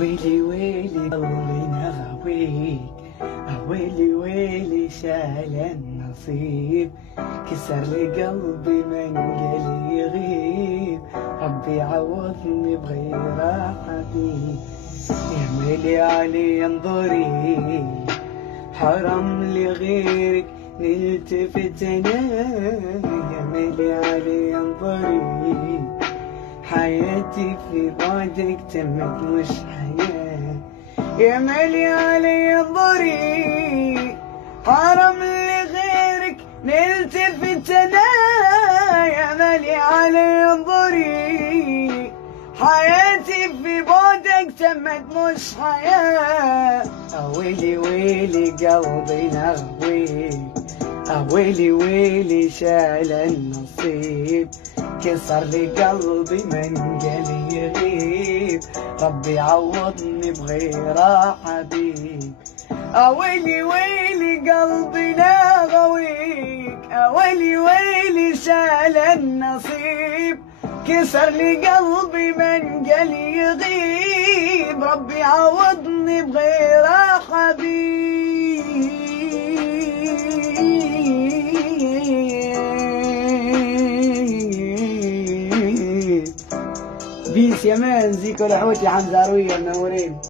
ويلي ويلي قلبي نغويك، ويلي ويلي شال النصيب، كسر لي قلبي من قال يغيب، ربي عوضني بغير حبيب. يا ميلي علي انظري، حرام لغيرك نلتفت انا، يا ميلي علي انظري، حياتي في بعدك تمت مش حياة. يا مالي علي انظري، حرام لغيرك نلتفت انا، يا مالي علي انظري، حياتي في بعدك تمت مش حياة. ويلي ويلي قلبي نغويك، ويلي ويلي شال النصيب، كسر لي قلبي من قال يغيب، ربي عوضني بغير حبيب. ويلي ويلي قلبي نغويك، ويلي ويلي شال النصيب، كسر لي قلبي من قال يغيب، ربي عوضني بغير حبيب. بيس يا مان زيكو الحوتي حمزة عروية منورين.